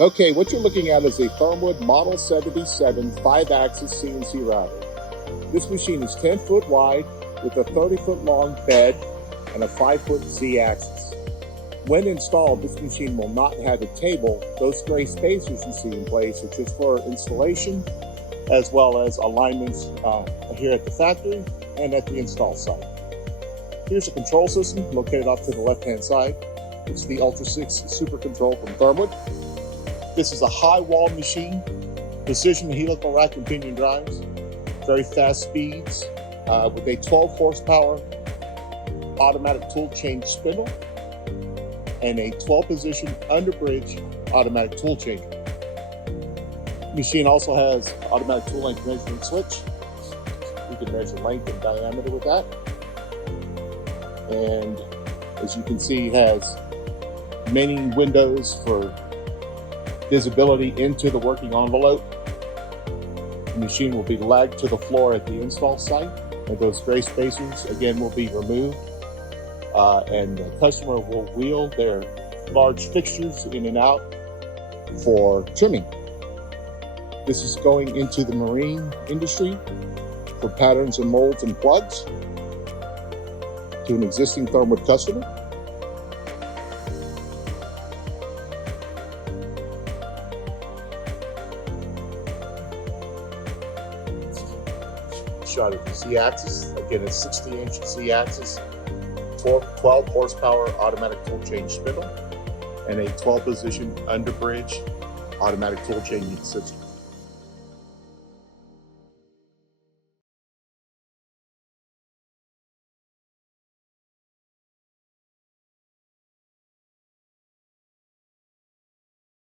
Okay, what you're looking at is a Thermwood Model 77 5-axis CNC router. This machine is 10 foot wide with a 30-foot long bed and a 5-foot Z-axis. When installed, this machine will not have a table. Those gray spacers you see in place are just for installation, as well as alignments here at the factory and at the install site. Here's a control system located off to the left-hand side. It's the Ultra 6 Super Control from Thermwood. This is a high wall machine, precision helical rack and pinion drives, very fast speeds, with a 12 horsepower automatic tool change spindle and a 12 position underbridge automatic tool changer. The machine also has automatic tool length measuring switch. You can measure length and diameter with that. And as you can see, it has many windows for visibility into the working envelope. The machine will be lagged to the floor at the install site, and those gray spacers again will be removed, and the customer will wheel their large fixtures in and out for trimming. This is going into the marine industry for patterns and molds and plugs to an existing Thermwood customer. Shot of the Z-axis. Again, it's 60-inch Z-axis, 12 horsepower automatic tool change spindle, and a 12 position underbridge automatic tool changing system.